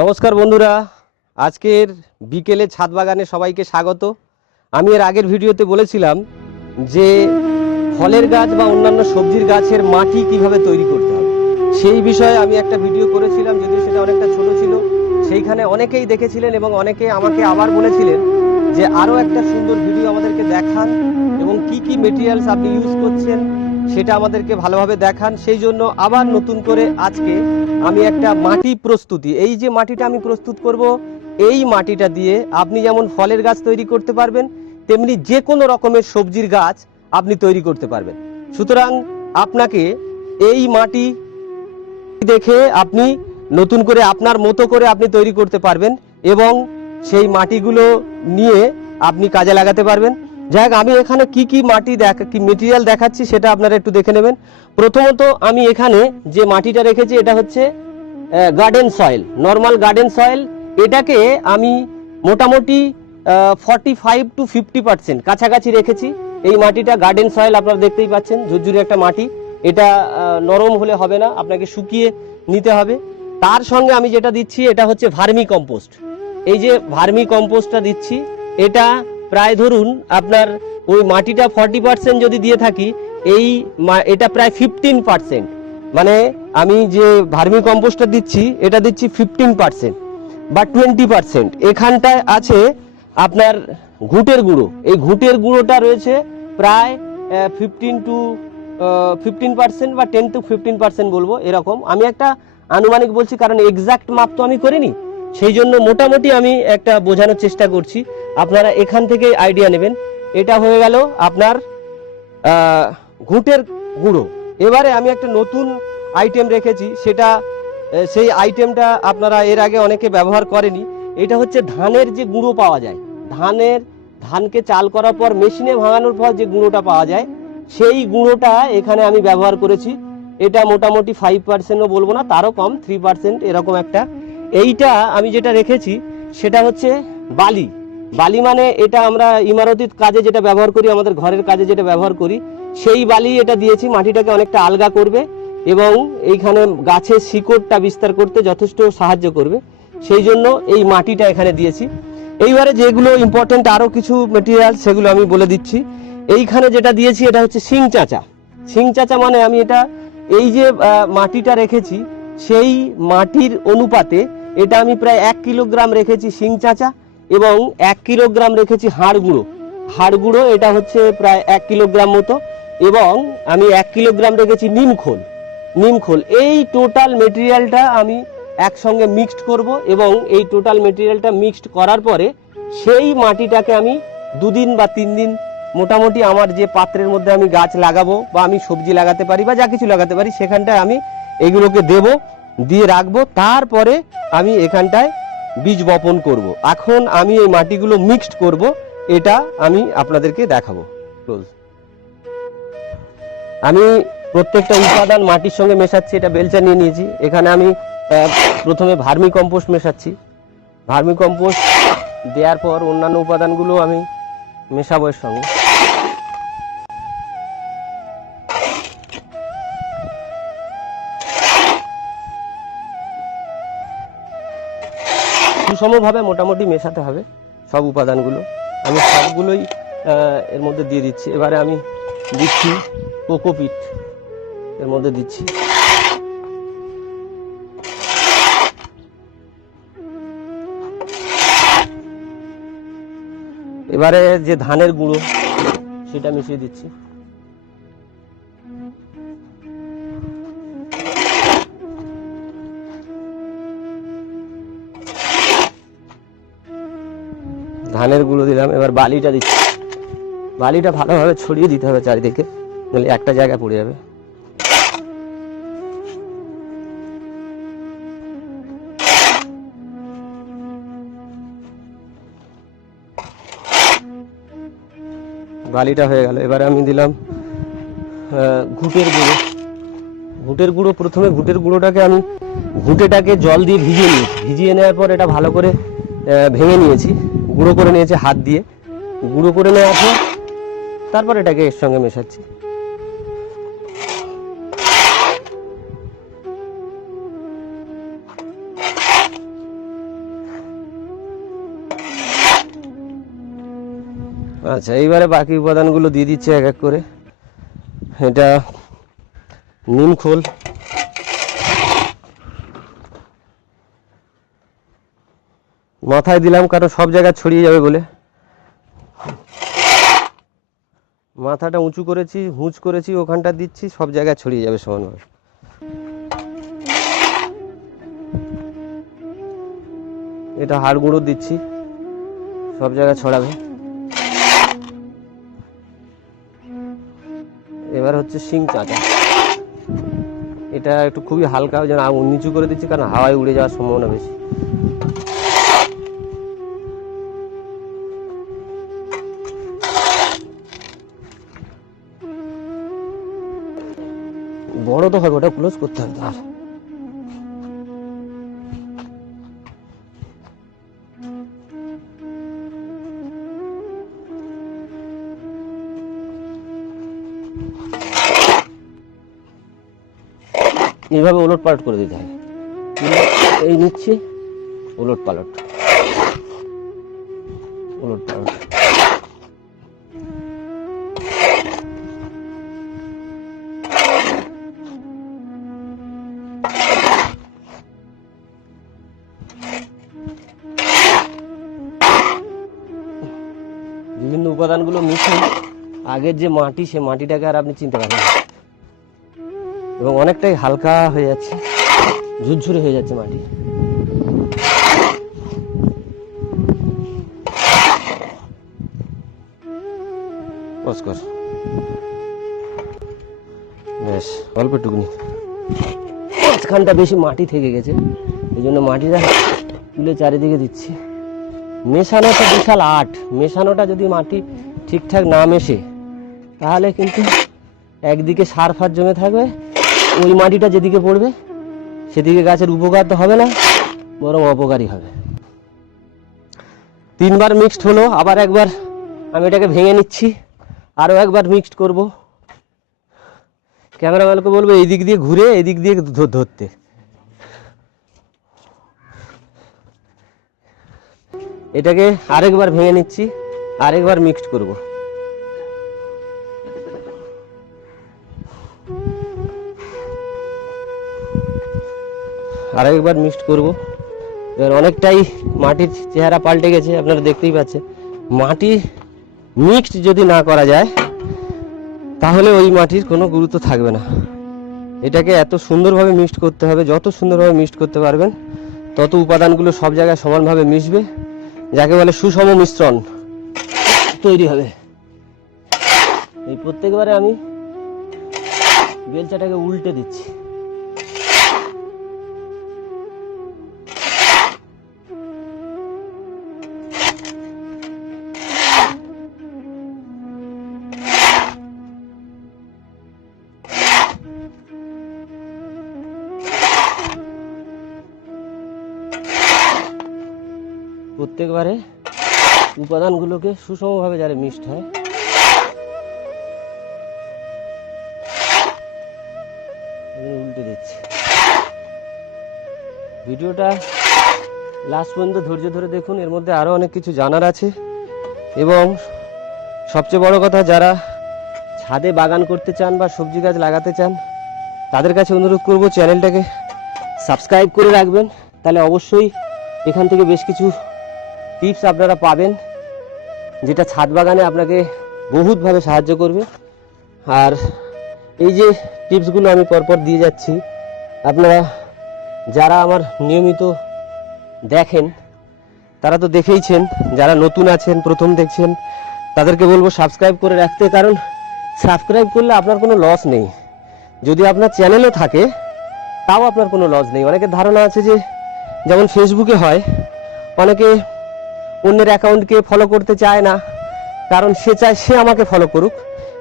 নমস্কার বন্ধুরা, আজকের বিকেলে ছাদ বাগানে সবাইকে স্বাগত। আমি এর আগের ভিডিওতে বলেছিলাম যে ফলের গাছ বা অন্যান্য সবজির গাছের মাটি কিভাবে তৈরি করতে হবে, সেই বিষয়ে আমি একটা ভিডিও করেছিলাম, যদিও সেটা অনেকটা ছোট ছিল। সেইখানে অনেকেই দেখেছিলেন এবং অনেকে আমাকে আবার বলেছিলেন যে আরও একটা সুন্দর ভিডিও আমাদেরকে দেখান এবং কি কি মেটেরিয়ালস আপনি ইউজ করছেন সেটা আমাদেরকে ভালোভাবে দেখান। সেই জন্য আবার নতুন করে আজকে আমি একটা মাটি প্রস্তুতি, এই যে মাটিটা আমি প্রস্তুত করব, এই মাটিটা দিয়ে আপনি যেমন ফলের গাছ তৈরি করতে পারবেন, তেমনি যে কোনো রকমের সবজির গাছ আপনি তৈরি করতে পারবেন। সুতরাং আপনাকে এই মাটি দেখে আপনি নতুন করে আপনার মতো করে আপনি তৈরি করতে পারবেন এবং সেই মাটিগুলো নিয়ে আপনি কাজে লাগাতে পারবেন। যাই হোক, আমি এখানে কি কি মাটি কি মেটেরিয়াল দেখাচ্ছি সেটা আপনারা একটু দেখে নেবেন। প্রথমত আমি এখানে যে মাটিটা রেখেছি এটা হচ্ছে garden soil, normal garden soil. এটাকে আমি মোটামুটি 45 to 50% কাছাকাছি রেখেছি। এই মাটিটা গার্ডেন সয়েল, আপনারা দেখতেই পাচ্ছেন ঝুরঝুরে একটা মাটি। এটা নরম হলে হবে না, আপনাকে শুকিয়ে নিতে হবে। তার সঙ্গে আমি যেটা দিচ্ছি এটা হচ্ছে ভার্মি কম্পোস্ট। এই যে ভার্মি কম্পোস্টটা দিচ্ছি, এটা প্রায় ধরুন আপনার ওই মাটিটা 40% যদি দিয়ে থাকি, এটা প্রায় 15%। মানে আমি যে ভার্মি কম্পোস্টটা দিচ্ছি এটা দিচ্ছি 15% বা 20%। এখানটায় আছে আপনার ঘুঁটের গুঁড়ো। এই ঘুঁটের গুঁড়োটা রয়েছে প্রায় 15% বা 10 to 15% বলবো, এরকম। আমি একটা আনুমানিক বলছি, কারণ এক্সাক্ট মাপ তো আমি করিনি, সেই জন্য মোটামুটি আমি একটা বোঝানোর চেষ্টা করছি, আপনারা এখান থেকে আইডিয়া নেবেন। এটা হয়ে গেল আপনার ঘুঁটের গুঁড়ো। এবারে আমি একটা নতুন আইটেম রেখেছি, সেই আইটেমটা আপনারা এর আগে অনেকে ব্যবহার করেনি। এটা হচ্ছে ধানের যে গুঁড়ো পাওয়া যায়, ধানকে চাল করার পর মেশিনে ভাঙানোর পর যে গুঁড়োটা পাওয়া যায়, সেই গুঁড়োটা এখানে আমি ব্যবহার করেছি। এটা মোটামুটি 5%ও বলবো না, তারও কম, 3% এরকম একটা। এইটা আমি যেটা রেখেছি সেটা হচ্ছে বালি। মানে এটা আমরা ইমারতি কাজে যেটা ব্যবহার করি, আমাদের ঘরের কাজে যেটা ব্যবহার করি, সেই বালি এটা দিয়েছি। মাটিটাকে অনেকটা আলগা করবে এবং এইখানে গাছের শিকড়টা বিস্তার করতে যথেষ্ট সাহায্য করবে, সেই জন্য এই মাটিটা এখানে দিয়েছি। এইবারে যেগুলো ইম্পর্টেন্ট আরও কিছু মেটেরিয়াল সেগুলো আমি বলে দিচ্ছি। এইখানে যেটা দিয়েছি এটা হচ্ছে শিং চাঁচা। মানে আমি এই যে মাটিটা রেখেছি, সেই মাটির অনুপাতে এটা আমি প্রায় 1 কিলোগ্রাম রেখেছি শিং চাঁচা এবং 1 কিলোগ্রাম রেখেছি হাড় গুঁড়ো। এটা হচ্ছে প্রায় 1 কিলোগ্রাম মতো, এবং আমি 1 কিলোগ্রাম রেখেছি নিমখোল। এই টোটাল মেটেরিয়ালটা আমি একসঙ্গে মিক্সড করব এবং এই টোটাল মেটেরিয়ালটা মিক্সড করার পরে সেই মাটিটাকে আমি 2 দিন বা 3 দিন মোটামুটি আমার যে পাত্রের মধ্যে আমি গাছ লাগাবো বা আমি সবজি লাগাতে পারি বা যা কিছু লাগাতে পারি, সেখানটায় আমি এগুলোকে দিয়ে রাখবো। তারপরে আমি এখানটায় বীজ বপন করব। এখন আমি এই মাটিগুলো মিক্সড করব, এটা আমি আপনাদেরকে দেখাবো। আমি প্রত্যেকটা উপাদান মাটির সঙ্গে মেশাচ্ছি। এটা বেলচা নিয়ে নিয়েছি। এখানে আমি প্রথমে ভার্মি কম্পোস্ট মেশাচ্ছি। ভার্মি কম্পোস্ট দেওয়ার পর অন্যান্য উপাদানগুলো আমি মেশাবো এর সঙ্গে। সুষমভাবে মোটামুটি মেশাতে হবে সব উপাদানগুলো। আমি সবগুলোই এর মধ্যে দিয়ে দিচ্ছি। এবারে আমি দিচ্ছি কোকোপিট, এর মধ্যে দিচ্ছি। এবারে যে ধানের গুঁড়ো সেটা মিশিয়ে দিচ্ছি। ধানের গুঁড়ো দিলাম। এবার বালিটা দিচ্ছি। বালিটা ভালোভাবে ছড়িয়ে দিতে হবে চারিদিকে, নাহলে একটা জায়গায় পড়ে যাবে। বালিটা হয়ে গেল। এবারে আমি দিলাম ঘুঁটের গুঁড়ো। প্রথমে ঘুঁটের গুঁড়োটাকে আমি ঘুঁটেটাকে জল দিয়ে ভিজিয়ে নেওয়ার পর এটা ভালো করে ভেঙে নিয়েছি, গুঁড়ো করে নিয়েছি হাত দিয়ে। গুঁড়ো করে নেওয়ার পর তারপর এটাকে এর সঙ্গে মেশাচ্ছি। আচ্ছা, এইবারে বাকি উপাদানগুলো দিয়ে দিচ্ছে এক এক করে। এটা নিম খোল, মাথায় দিলাম কারণ সব জায়গায় ছড়িয়ে যাবে বলে। মাথাটা উঁচু করেছি, হুঁচ করেছি, ওখানটা দিচ্ছি, সব জায়গায় ছড়িয়ে যাবে সমানভাবে। এটা হাড় গুঁড়ো দিচ্ছি, সব জায়গায় ছড়াবে। এবার হচ্ছে শিং চাঁচা, এটা একটু খুবই হালকা, যেন নিচু করে দিচ্ছি কারণ হাওয়ায় উড়ে যাওয়ার সম্ভাবনা বেশি। বড় তো হবে, ওটা ক্লোজ করতে হবে। আর এইভাবে ওলট পালট করে দিতে হবে। এই নিচ্ছি, ওলট পালট, ওলট পালট। বিভিন্ন উপাদানগুলো মিশে আগের যে মাটি, সে মাটিটাকে আর আপনি চিনতে পারবেন না, এবং অনেকটাই হালকা হয়ে যাচ্ছে, ঝুরঝুরে হয়ে যাচ্ছে মাটি। নমস্কার, বেশ অল্প টুকুনি, মাঝখানটা বেশি মাটি থেকে গেছে, এই জন্য মাটিটা তুলে চারিদিকে দিচ্ছি। মেশানোটা বিশাল আর্ট, মেশানোটা যদি মাটি ঠিকঠাক না মেশে তাহলে কিন্তু একদিকে সার ফার জমে থাকবে, ওই মাটিটা যেদিকে পড়বে সেদিকে গাছের উপকার তো হবে না, বরং অপকারী হবে। 3বার মিক্সড হলো, আবার একবার আমি এটাকে ভেঙে নিচ্ছি, আরও একবার মিক্সড করব। ক্যামেরাম্যানকে বলবো এই দিক দিয়ে ঘুরে এদিক দিয়ে ধরতে। এটাকে আরেকবার ভেঙে নিচ্ছি, আরেকবার মিক্সড করব। আরেকবার মিক্সড করব। এবার অনেকটাই মাটির চেহারা পাল্টে গেছে, আপনারা দেখতেই পাচ্ছেন। মাটি মিক্সড যদি না করা যায় তাহলে ওই মাটির কোনো গুরুত্ব থাকবে না। এটাকে এত সুন্দরভাবে মিক্সড করতে হবে, যত সুন্দরভাবে মিক্সড করতে পারবেন তত উপাদানগুলো সব জায়গায় সমানভাবে মিশবে, যাকে বলে সুষম মিশ্রণ তৈরি হবে। এই প্রত্যেকবারে আমি বেলচাটাকে উল্টে দিচ্ছি। প্রত্যেকবারে উপাদানগুলোকে সুষমভাবে যারা মিক্সড হয়, উল্টে দিচ্ছি। ভিডিওটা লাস্ট পর্যন্ত ধৈর্য ধরে দেখুন, এর মধ্যে আরও অনেক কিছু জানার আছে। এবং সবচেয়ে বড় কথা, যারা ছাদে বাগান করতে চান বা সবজি গাছ লাগাতে চান তাদের কাছে অনুরোধ করব চ্যানেলটাকে সাবস্ক্রাইব করে রাখবেন, তাহলে অবশ্যই এখান থেকে বেশ কিছু টিপস আপনারা পাবেন, যেটা ছাদ বাগানে আপনাকে বহুতভাবে সাহায্য করবে। আর এই যে টিপসগুলো আমি পরপর দিয়ে যাচ্ছি, আপনারা যারা আমার নিয়মিত দেখেন তারা তো দেখেইছেন, যারা নতুন আছেন প্রথম দেখছেন তাদেরকে বলবো সাবস্ক্রাইব করে রাখতে, কারণ সাবস্ক্রাইব করলে আপনার কোনো লস নেই। যদি আপনার চ্যানেলও থাকে তাও আপনার কোনো লস নেই। অনেকের ধারণা আছে যে, যেমন ফেসবুকে হয়, অনেকে অন্যের অ্যাকাউন্টকে ফলো করতে চায় না, কারণ সে চায় সে আমাকে ফলো করুক।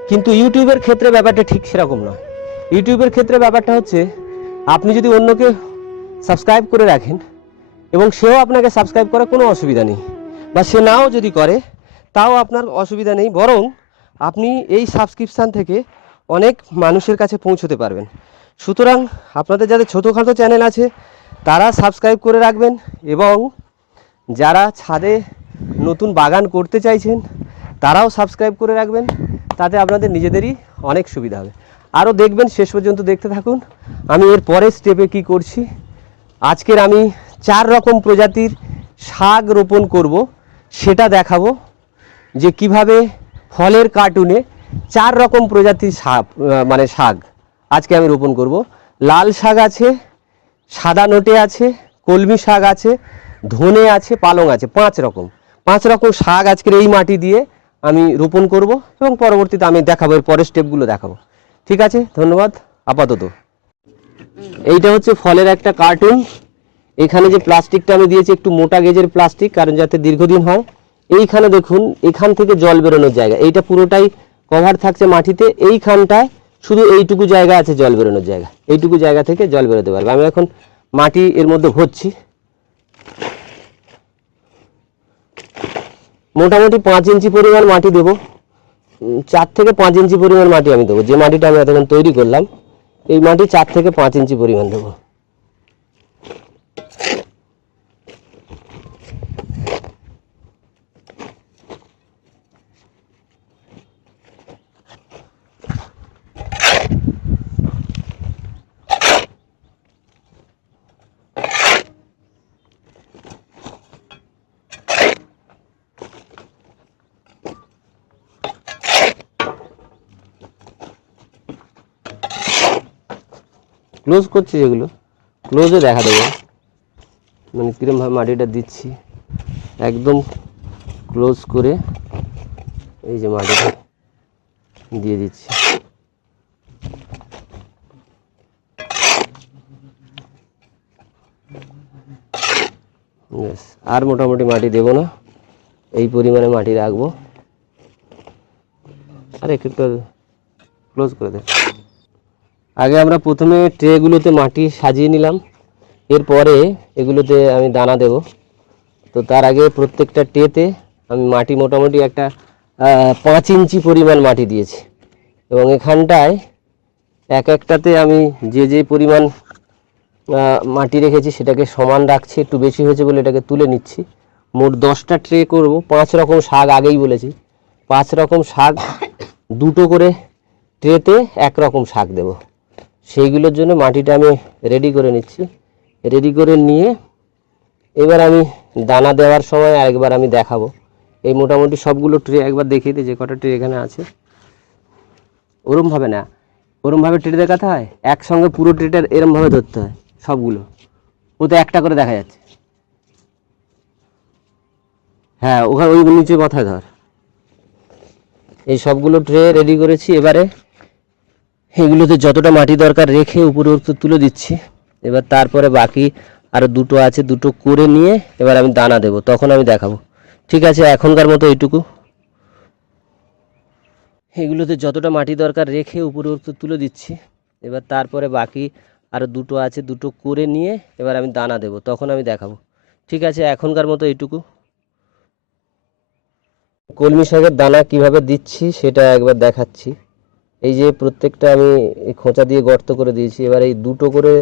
কিন্তু ইউটিউবের ক্ষেত্রে ব্যাপারটা ঠিক সেরকম নয়। ইউটিউবের ক্ষেত্রে ব্যাপারটা হচ্ছে, আপনি যদি অন্যকে সাবস্ক্রাইব করে রাখেন এবং সেও আপনাকে সাবস্ক্রাইব করে, কোনো অসুবিধা নেই, বা সে নাও যদি করে তাও আপনার অসুবিধা নেই, বরং আপনি এই সাবস্ক্রিপশান থেকে অনেক মানুষের কাছে পৌঁছতে পারবেন। সুতরাং আপনাদের যাদের ছোটোখাটো চ্যানেল আছে তারা সাবস্ক্রাইব করে রাখবেন, এবং যারা ছাদে নতুন বাগান করতে চাইছেন তারাও সাবস্ক্রাইব করে রাখবেন, তাতে আপনাদের নিজেদেরই অনেক সুবিধা হবে। আরও দেখবেন, শেষ পর্যন্ত দেখতে থাকুন আমি এর পরের স্টেপে কি করছি। আজকের আমি 4 রকম প্রজাতির শাক রোপণ করব, সেটা দেখাবো যে কিভাবে ফলের কার্টুনে 4 রকম প্রজাতির শাক মানে শাক আজকে আমি রোপণ করব। লাল শাক আছে, সাদা নোটে আছে, কলমি শাক আছে, ধনে আছে, পালং আছে, 5 রকম শাক আজকের এই মাটি দিয়ে আমি রোপণ করব এবং পরবর্তীতে আমি দেখাবো, এর পরের স্টেপগুলো দেখাবো। ঠিক আছে, ধন্যবাদ। আপাতত এইটা হচ্ছে ফলের একটা কার্টুন। এখানে যে প্লাস্টিকটা আমি দিয়েছি একটু মোটা গেজের প্লাস্টিক, কারণ যাতে দীর্ঘদিন হয়। এইখানে দেখুন, এখান থেকে জল বেরোনোর জায়গা, এইটা পুরোটাই কভার থাকছে মাটিতে। এইখানটায় শুধু এইটুকু জায়গা আছে জল বেরোনোর জায়গা, এইটুকু জায়গা থেকে জল বেরোতে পারবে। আমি এখন মাটি এর মধ্যে ভরছি, মোটামুটি 5 ইঞ্চি পরিমাণ মাটি দেবো। 4 থেকে 5 ইঞ্চি পরিমাণ মাটি আমি দেবো। যে মাটিটা আমি এতক্ষণ তৈরি করলাম, এই মাটি 4 থেকে 5 ইঞ্চি পরিমাণ দেবো। ক্লোজ করছি, যেগুলো ক্লোজে দেখা দেবো মানে কীরকমভাবে মাটিটা দিচ্ছি। একদম ক্লোজ করে এই যে মাটিটা দিয়ে দিচ্ছি। ব্যাস, আর মোটামুটি মাটি দেবো না, এই পরিমাণে মাটি রাখবো। আর একটু ক্লোজ করে দেব। আগে আমরা প্রথমে ট্রেগুলোতে মাটি সাজিয়ে নিলাম, এরপরে এগুলোতে আমি দানা দেব। তো তার আগে প্রত্যেকটা ট্রেতে আমি মাটি মোটামুটি একটা 5 ইঞ্চি পরিমাণ মাটি দিয়েছি, এবং এখানটায় এক একটাতে আমি যে পরিমাণ মাটি রেখেছি সেটাকে সমান রাখছি। একটু বেশি হয়েছে বলে এটাকে তুলে নিচ্ছি। মোট 10টা ট্রে করব। 5 রকম শাক আগেই বলেছি, 5 রকম শাক, 2টো করে ট্রেতে 1 রকম শাক দেব। সেইগুলোর জন্য মাটিটা আমি রেডি করে নিচ্ছি। রেডি করে নিয়ে এবার আমি দানা দেওয়ার সময় আরেকবার আমি দেখাবো। এই মোটামুটি সবগুলো ট্রে একবার দেখিয়ে দিই, যে কটা ট্রে এখানে আছে। ওরমভাবে না, ওরমভাবে ট্রে দেখাতে হয়, একসঙ্গে পুরো ট্রেটা এরমভাবে ধরতে হয় সবগুলো। ওতে একটা করে দেখা যাচ্ছে। হ্যাঁ, ওখানে ওই নিচে মাথায় ধর। এই সবগুলো ট্রে রেডি করেছি। এবারে এগুলোতে যতটা মাটি দরকার রেখে উপরে তুলে দিচ্ছি। এবার তারপরে বাকি আরও 2টো আছে, 2টো করে নিয়ে এবার আমি দানা দেব, তখন আমি দেখাবো। ঠিক আছে, এখনকার মতো এইটুকু। এগুলোতে যতটা মাটি দরকার রেখে উপরে তুলে দিচ্ছি। এবার তারপরে বাকি আরও 2টো আছে, 2টো করে নিয়ে এবার আমি দানা দেব, তখন আমি দেখাবো। ঠিক আছে, এখনকার মতো এইটুকু। কলমি শাকের দানা কিভাবে দিচ্ছি সেটা একবার দেখাচ্ছি। এই যে প্রত্যেকটা আমি খোঁচা দিয়ে গর্ত করে দিয়েছি। এবার এই 2টো করে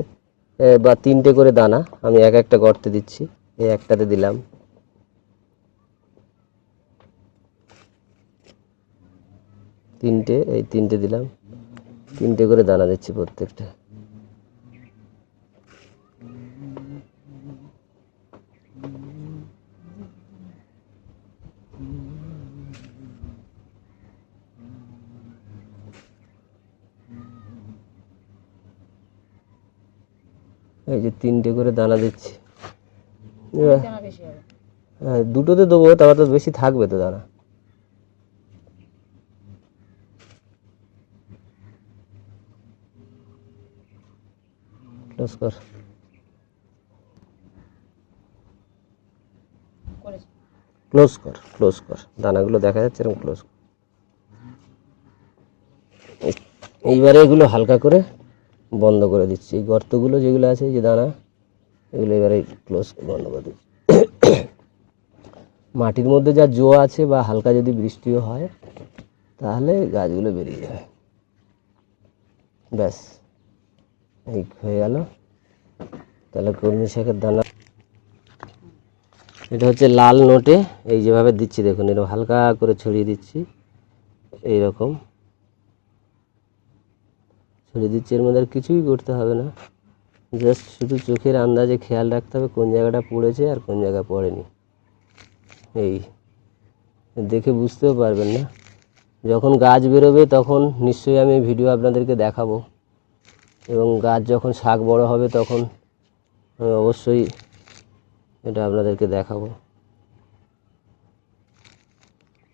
বা 3টে করে দানা আমি এক একটা গর্তে দিচ্ছি। এই একটাতে দিলাম, এই 3টে দিলাম, 3টে করে দানা দিচ্ছি প্রত্যেকটা। এই যে 3টে করে দানা দিচ্ছি। হ্যাঁ, 2টোতে দেবো, তারপর তো বেশি থাকবে তো দানা। ক্লোজ কর, ক্লোজ কর। দানাগুলো দেখা যাচ্ছে এরকম, ক্লোজ। এইবারে এগুলো হালকা করে বন্ধ করে দিচ্ছি। এই গর্তগুলো যেগুলো আছে, এই যে দানা, এগুলো এবারে ক্লোজ বন্ধ করে দিচ্ছি। মাটির মধ্যে যা জো আছে বা হালকা যদি বৃষ্টিও হয় তাহলে গাছগুলো বেরিয়ে যাবে। ব্যাস, এই হয়ে গেল। তাহলে কলমি শাকের দানা এটা হচ্ছে লাল নোটে, এই যেভাবে দিচ্ছি দেখুন, এরকম হালকা করে ছড়িয়ে দিচ্ছি, এইরকম ছড়িয়ে দিচ্ছি। এর মধ্যে আর কিছুই করতে হবে না, জাস্ট শুধু চোখের আন্দাজে খেয়াল রাখতে হবে কোন জায়গাটা পড়েছে আর কোন জায়গা পড়েনি। এই দেখে বুঝতেও পারবেন না, যখন গাছ বেরোবে তখন নিশ্চয়ই আমি ভিডিও আপনাদেরকে দেখাবো, এবং গাছ যখন শাক বড় হবে তখন আমি অবশ্যই এটা আপনাদেরকে দেখাবো।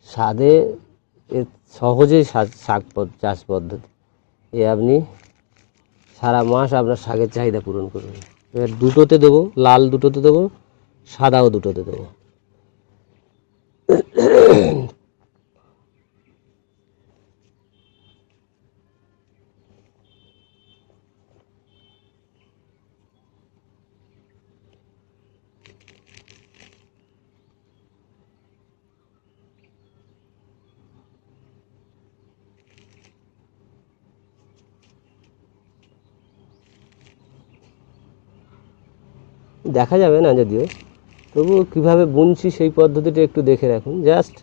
ছাদে সহজেই শাক চাষ পদ্ধতি, আপনি সারা মাস আপনার শাকের চাহিদা পূরণ করবেন। এবার দুটোতে দেবো, লাল দুটোতে দেবো, সাদাও দুটোতে দেবো। দেখা যাবে না যদিও, তবুও কীভাবে বুনছি সেই পদ্ধতিটা একটু দেখে রাখুন। জাস্ট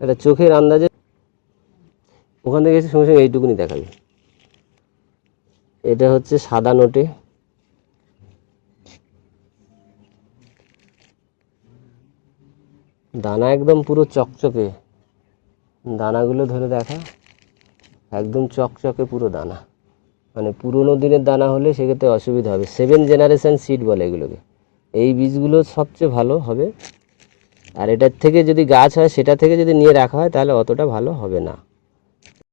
একটা চোখের আন্দাজে ওখান থেকে এসে সঙ্গে সঙ্গে এইটুকুনি দেখাবে। এটা হচ্ছে সাদা নোটে, দানা একদম পুরো চকচকে, দানাগুলো ধরে দেখা, একদম চকচকে পুরো দানা, মানে পুরোনো দিনের দানা হলে সেক্ষেত্রে অসুবিধা হবে। 7 জেনারেশন সিড বলে এগুলোকে। এই বীজগুলো সবচেয়ে ভালো হবে, আর এটার থেকে যদি গাছ হয় সেটা থেকে যদি নিয়ে রাখা হয় তাহলে অতটা ভালো হবে না।